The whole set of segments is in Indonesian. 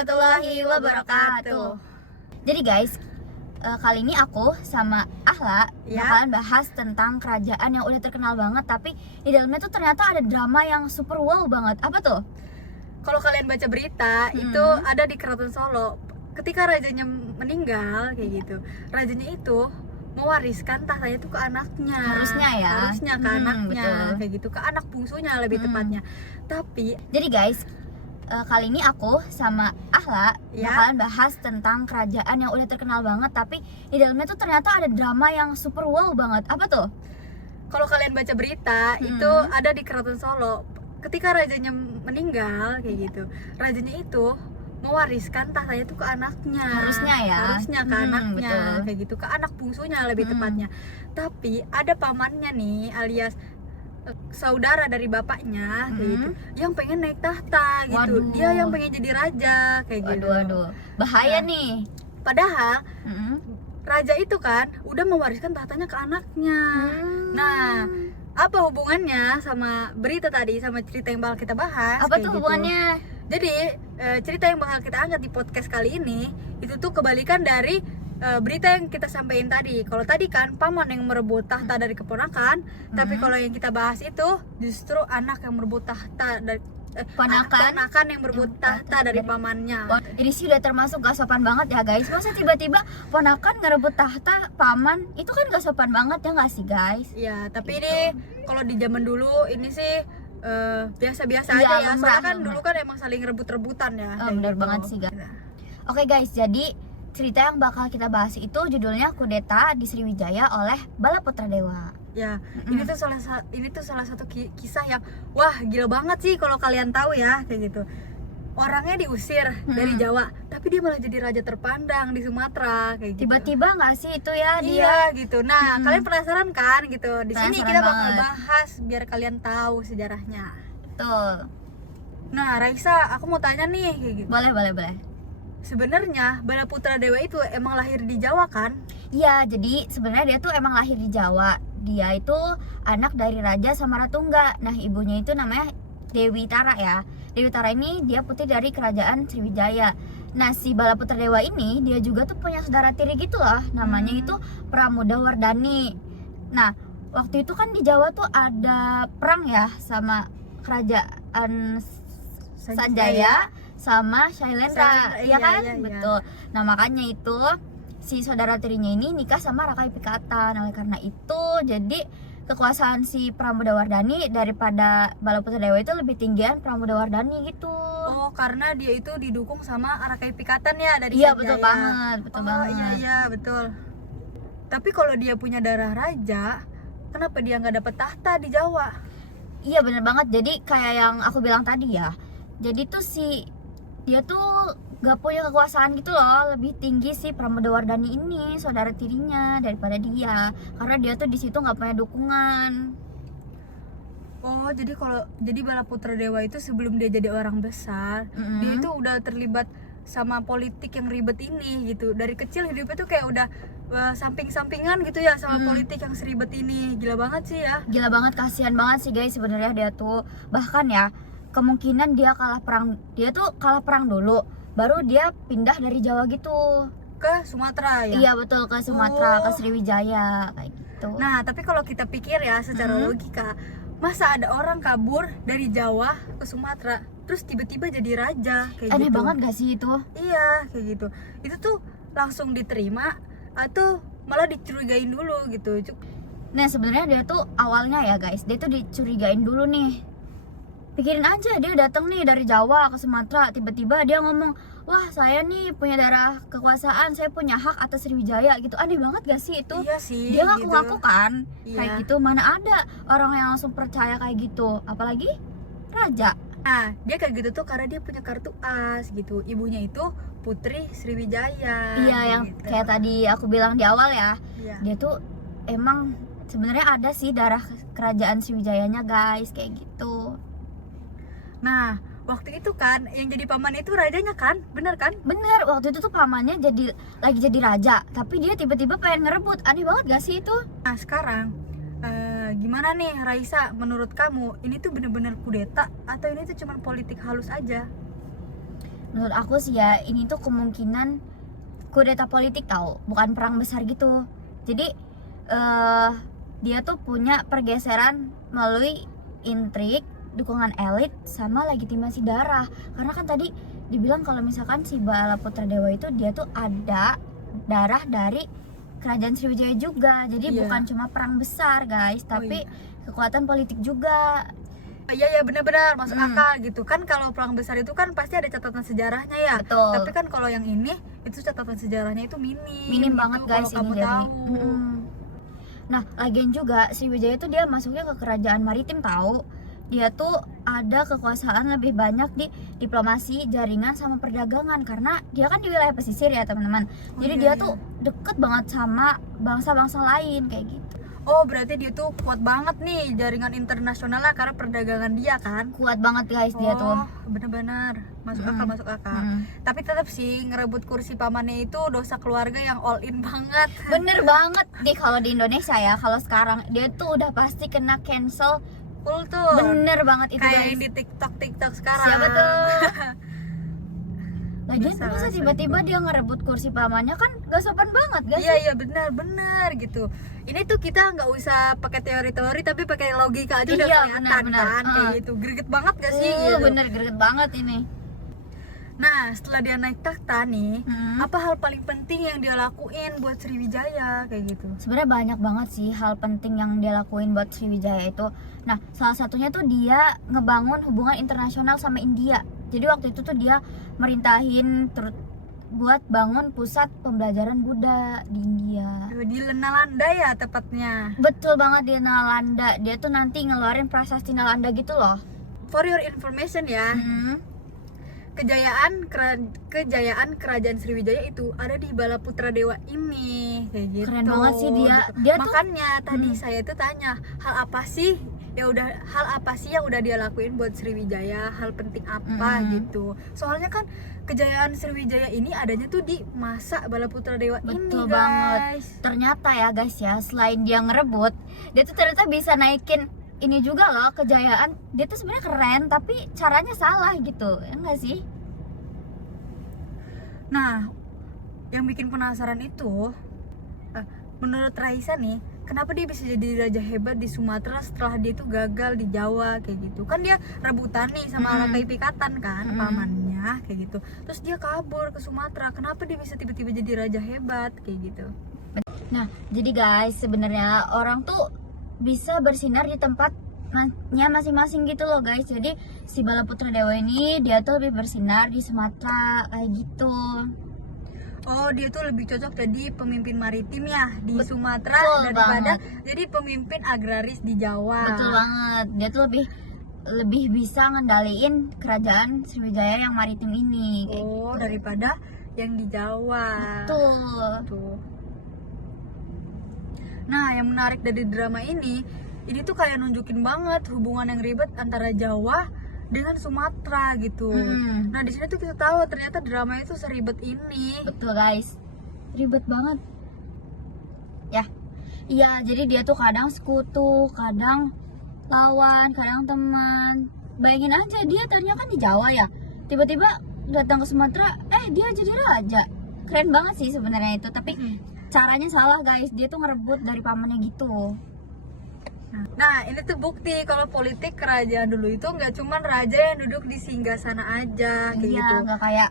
warahmatullahi wabarakatuh. Jadi guys, kali ini aku sama Ahla bakalan bahas tentang kerajaan yang udah terkenal banget, tapi di dalamnya tuh ternyata ada drama yang super wow banget. Apa tuh? Kalau kalian baca berita, itu ada di Keraton Solo. Ketika rajanya meninggal kayak gitu, rajanya itu mewariskan tahtanya itu ke anaknya. Harusnya ke anaknya, betul. kayak gitu, ke anak bungsunya lebih tepatnya. Tapi jadi guys, kali ini aku sama Ahla bakalan bahas tentang kerajaan yang udah terkenal banget, tapi di dalamnya tuh ternyata ada drama yang super wow banget. Apa tuh? kalau kalian baca berita, itu ada di Keraton Solo. Ketika rajanya meninggal kayak gitu, rajanya itu mewariskan tahtanya itu ke anaknya. Harusnya ke anaknya, betul. kayak gitu, ke anak bungsunya lebih tepatnya. Tapi ada pamannya nih, alias saudara dari bapaknya kayak gitu, yang pengen naik tahta gitu. Waduh. Dia yang pengen jadi raja kayak gitu. Waduh, bahaya nih. Padahal raja itu kan udah mewariskan tahtanya ke anaknya. Nah, apa hubungannya sama berita tadi, sama cerita yang bakal kita bahas? Apa kayak tuh gitu. hubungannya? Jadi cerita yang bakal kita angkat di podcast kali ini itu tuh kebalikan dari berita yang kita sampaikan tadi. Kalau tadi kan paman yang merebut tahta dari keponakan, tapi kalau yang kita bahas itu justru anak yang merebut tahta dari ponakan yang merebut tahta dari pamannya. Ini sih udah termasuk gak sopan banget ya guys. Masa tiba-tiba ponakan ngerebut tahta paman, itu kan gak sopan banget ya gak sih guys? Ya, tapi ini kalau di zaman dulu ini sih biasa-biasa aja ya. Soalnya kan dulu kan emang saling rebut-rebutan ya. Bener gitu. banget sih guys. Oke guys, jadi cerita yang bakal kita bahas itu judulnya Kudeta di Sriwijaya oleh Balaputra Dewa. Ya, ini tuh salah satu kisah yang wah gila banget sih kalau kalian tahu ya kayak gitu. Orangnya diusir dari Jawa, tapi dia malah jadi raja terpandang di Sumatera kayak gitu. Tiba-tiba nggak sih itu ya dia? Iya gitu. Nah, kalian penasaran kan gitu? Di sini Penasaran kita bakal banget. bahas biar kalian tahu sejarahnya. Betul. Nah, Raisa, aku mau tanya nih kayak gitu. Boleh. Sebenarnya Balaputra Dewa itu emang lahir di Jawa kan? Iya, jadi sebenarnya dia tuh emang lahir di Jawa. Dia itu anak dari Raja Samaratungga. Nah, ibunya itu namanya Dewi Tara ya. Dewi Tara ini dia putri dari kerajaan Sriwijaya. Nah, si Balaputra Dewa ini dia juga tuh punya saudara tiri gitu loh. Namanya itu Pramodawardhani. Nah, waktu itu kan di Jawa tuh ada perang ya sama kerajaan Sanjaya sama Shailendra, iya kan? Iya. Betul. Nah, makanya itu si saudara tirinya ini nikah sama Raka Pikatan. Oleh karena itu, jadi kekuasaan si Pramodawardhani daripada Balaputra Dewa itu lebih tinggian Pramodawardhani gitu. Oh, karena dia itu didukung sama Arakai Pikatan ya dari Iya, Sanjaya. betul banget, betul banget. Iya, betul. Tapi kalau dia punya darah raja, kenapa dia nggak dapet tahta di Jawa? Iya, bener banget. Jadi kayak yang aku bilang tadi ya. Jadi tuh dia tuh gak punya kekuasaan gitu loh, lebih tinggi si Pramodawardhani ini saudara tirinya daripada dia, karena dia tuh di situ nggak punya dukungan. Oh, jadi Balaputra Dewa itu sebelum dia jadi orang besar, dia itu udah terlibat sama politik yang ribet ini gitu. Dari kecil hidupnya tuh kayak udah samping-sampingan gitu ya sama politik yang seribet ini. Gila banget sih ya. Gila banget, kasihan banget sih guys sebenarnya dia tuh. Bahkan ya kemungkinan dia kalah perang dulu, baru dia pindah dari Jawa gitu Ke Sumatera ya. Iya betul, ke Sumatera, ke Sriwijaya kayak gitu. Nah, tapi kalau kita pikir ya secara logika, masa ada orang kabur dari Jawa ke Sumatera terus tiba-tiba jadi raja kayak aneh gitu. banget gak sih itu? Iya, kayak gitu. Itu tuh langsung diterima atau malah dicurigain dulu gitu. Nah, sebenarnya dia tuh awalnya ya guys, dia tuh dicurigain dulu nih. Pikirin aja, dia datang nih dari Jawa ke Sumatera, tiba-tiba dia ngomong, wah saya nih punya darah kekuasaan, saya punya hak atas Sriwijaya gitu. Aneh banget gak sih itu? Iya sih. Dia ngaku-ngaku kan kayak Iya. gitu. Mana ada orang yang langsung percaya kayak gitu, apalagi raja. Nah, dia kayak gitu tuh karena dia punya kartu as gitu. Ibunya itu Putri Sriwijaya. Iya, yang gitu. kayak tadi aku bilang di awal ya, Iya. dia tuh emang sebenarnya ada sih darah kerajaan Sriwijayanya guys, kayak gitu. Nah, waktu itu kan yang jadi paman itu rajanya kan? Bener kan? Bener, waktu itu tuh pamannya lagi jadi raja, tapi dia tiba-tiba pengen ngerebut. Aneh banget gak sih itu? Nah, sekarang gimana nih Raisa, menurut kamu ini tuh bener-bener kudeta atau ini tuh cuma politik halus aja? menurut aku sih ya, ini tuh kemungkinan kudeta politik tahu, bukan perang besar gitu. Jadi dia tuh punya pergeseran melalui intrik, dukungan elit, sama legitimasi darah. Karena kan tadi dibilang kalau misalkan si Balaputra Dewa itu dia tuh ada darah dari kerajaan Sriwijaya juga. Jadi Iya. bukan cuma perang besar guys, tapi iya. kekuatan politik juga. Iya benar-benar masuk Mm. akal gitu kan. Kalau perang besar itu kan pasti ada catatan sejarahnya ya. Betul. Tapi kan kalau yang ini itu catatan sejarahnya itu Minim gitu, banget guys kalau ini kamu jadi. tahu. Nah, lagian juga Sriwijaya itu dia masuknya ke kerajaan maritim tahu. Dia tuh ada kekuasaan lebih banyak di diplomasi, jaringan, sama perdagangan karena dia kan di wilayah pesisir ya teman-teman. Oh, Jadi iya, dia tuh deket banget sama bangsa-bangsa lain kayak gitu. Oh berarti dia tuh kuat banget nih jaringan internasionalnya karena perdagangan dia kan. Kuat banget guys dia tuh. Bener-bener masuk akal masuk akal. Mm. Tapi tetap sih ngerebut kursi pamannya itu dosa keluarga yang all in banget. Bener banget nih kalau di Indonesia ya, kalau sekarang dia tuh udah pasti kena cancel. Full tuh. Bener banget itu Kayak guys. yang di TikTok sekarang. Siapa tuh? Lagian Bisa, masa bisa tiba-tiba juga. dia ngerebut kursi pamannya, kan gak sopan banget gak sih? Iya benar gitu. Ini tuh kita nggak usah pakai teori-teori tapi pakai logika aja udah Iya, kelihatan benar. kan kayak gitu. Greget banget gak sih? Gitu. Bener greget banget ini. Nah setelah dia naik takhta nih, Hmm. apa hal paling penting yang dia lakuin buat Sriwijaya kayak gitu? Sebenarnya banyak banget sih hal penting yang dia lakuin buat Sriwijaya itu. Nah, salah satunya tuh dia ngebangun hubungan internasional sama India. Jadi waktu itu tuh dia merintahin buat bangun pusat pembelajaran Buddha di India. Di Lenalanda ya tepatnya. Betul banget, di Nalanda. Dia tuh nanti ngeluarin prasasti Nalanda gitu loh. For your information ya, Hmm. kejayaan kerajaan Sriwijaya itu ada di Balaputra Dewa ini kayak gitu. Keren banget sih dia. Gitu. Dia tuh Makanya tadi Hmm. saya tuh tanya hal apa sih yang udah dia lakuin buat Sriwijaya, hal penting apa gitu. Soalnya kan kejayaan Sriwijaya ini adanya tuh di masa Balaputra Dewa ini Betul guys. banget. Ternyata ya guys ya, selain dia ngerebut, dia tuh ternyata bisa naikin ini juga loh, kejayaan. Dia tuh sebenarnya keren tapi caranya salah gitu, ya enggak sih? Nah, yang bikin penasaran itu, menurut Raisa nih, kenapa dia bisa jadi raja hebat di Sumatera setelah dia itu gagal di Jawa kayak gitu? Kan dia rebutan nih sama Mm. Raka Pikatan kan, Mm. pamannya kayak gitu. Terus dia kabur ke Sumatera. Kenapa dia bisa tiba-tiba jadi raja hebat kayak gitu? Nah, jadi guys, sebenarnya orang tuh bisa bersinar di tempatnya masing-masing gitu loh guys. Jadi si Balaputra Dewa ini dia tuh lebih bersinar di Sumatera kayak gitu. Oh, dia tuh lebih cocok jadi pemimpin maritim ya di Betul Sumatera daripada banget. jadi pemimpin agraris di Jawa. Betul banget. Dia tuh lebih bisa ngendaliin kerajaan Sriwijaya yang maritim ini kayak Oh, gitu. daripada yang di Jawa. Betul. Tuh. Nah, yang menarik dari drama ini tuh kayak nunjukin banget hubungan yang ribet antara Jawa dengan Sumatera gitu. Hmm. Nah, di sini tuh kita tahu ternyata drama itu seribet ini. Betul guys, ribet banget ya. Iya, jadi dia tuh kadang sekutu, kadang lawan, kadang teman. Bayangin aja, dia tadinya kan di Jawa ya, tiba-tiba datang ke Sumatera, dia jadi raja. Keren banget sih sebenarnya itu, tapi caranya salah guys. Dia tuh ngerebut dari pamannya gitu. Nah, ini tuh bukti kalau politik kerajaan dulu itu nggak cuman raja yang duduk di singgasana aja kayak Iya, gitu. nggak kayak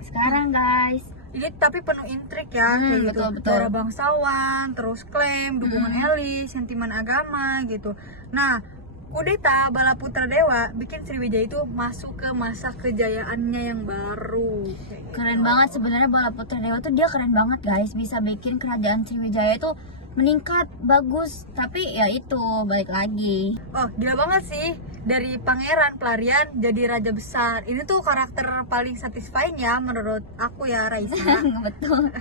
sekarang guys. Ini tapi penuh intrik ya kayak gitu. betul. Darah bangsawan, terus klaim, dukungan elit, sentimen agama gitu. Nah, kudeta Balaputra Dewa bikin Sriwijaya itu masuk ke masa kejayaannya yang baru. Kayak gitu. Keren banget sebenarnya Balaputra Dewa tuh, dia keren banget guys, bisa bikin kerajaan Sriwijaya itu meningkat bagus. Tapi ya itu balik lagi. Oh, gila banget sih. Dari pangeran pelarian jadi raja besar. Ini tuh karakter paling satisfying ya menurut aku ya, Raisa. Betul.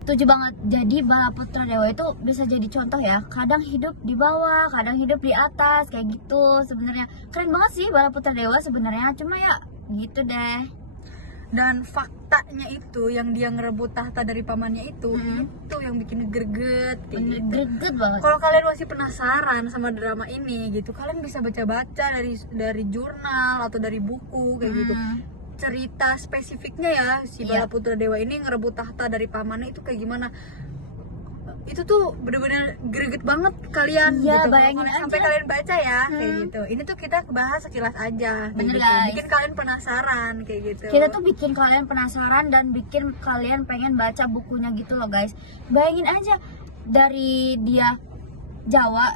Setuju banget. Jadi Balaputra Dewa itu bisa jadi contoh ya. Kadang hidup di bawah, kadang hidup di atas kayak gitu. Sebenarnya keren banget sih Balaputra Dewa sebenarnya. Cuma ya gitu deh. Dan faktanya itu yang dia ngerebut tahta dari pamannya itu yang bikin greget kayak Bener gitu. greget banget. Kalau kalian masih penasaran sama drama ini gitu, kalian bisa baca-baca dari jurnal atau dari buku kayak gitu. cerita spesifiknya ya si Iya. Balaputra Dewa ini ngerebut tahta dari pamannya itu kayak gimana. Itu tuh bener-bener greget banget kalian Iya, gitu. bayangin Kalau sampai aja. kalian baca ya kayak gitu. Ini tuh kita bahas sekilas aja kayak Bener, gitu. guys. Bikin kalian penasaran kayak gitu. Kita tuh bikin kalian penasaran dan bikin kalian pengen baca bukunya gitu loh guys. Bayangin aja, dari dia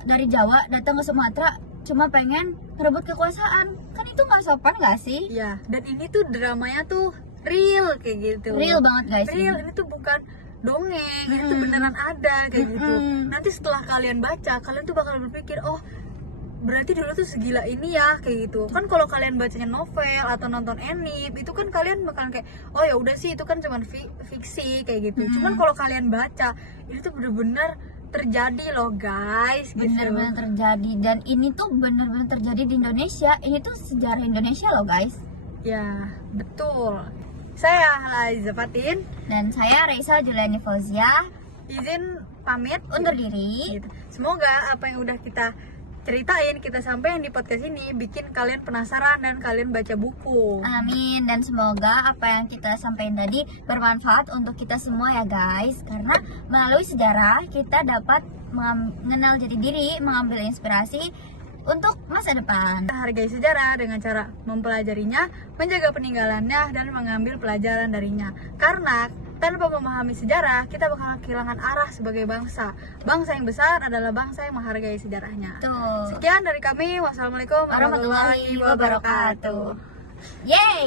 dari Jawa datang ke Sumatera cuma pengen merebut kekuasaan. Kan itu nggak sopan nggak sih? Iya, dan ini tuh dramanya tuh real kayak gitu. Real banget guys. Real, ini tuh bukan dongeng, ini tuh Mm-mm. beneran ada kayak gitu. Mm-mm. Nanti setelah kalian baca, kalian tuh bakal berpikir, oh berarti dulu tuh segila ini ya kayak gitu. Kan kalau kalian bacanya novel atau nonton anime, itu kan kalian bakalan kayak, oh ya udah sih itu kan cuman fiksi kayak gitu. Cuman kalau kalian baca, ini tuh bener-bener terjadi loh guys gitu. Bener-bener terjadi, dan ini tuh bener-bener terjadi di Indonesia. Ini tuh sejarah Indonesia loh guys. Ya, betul. Saya Laiza Fatin, Dan saya Reisa Juliani Fauzia izin pamit undur diri. gitu. Semoga apa yang udah kita ceritain, kita sampaikan di podcast ini bikin kalian penasaran dan kalian baca buku. Amin, dan semoga apa yang kita sampaikan tadi bermanfaat untuk kita semua ya guys. Karena melalui sejarah kita dapat mengenal jati diri, mengambil inspirasi untuk masa depan. Hargai sejarah dengan cara mempelajarinya, menjaga peninggalannya, dan mengambil pelajaran darinya. Karena tanpa memahami sejarah, kita bakal kehilangan arah sebagai bangsa. Bangsa yang besar adalah bangsa yang menghargai sejarahnya. Tuh. Sekian dari kami. Wassalamualaikum warahmatullahi wabarakatuh. Yeay.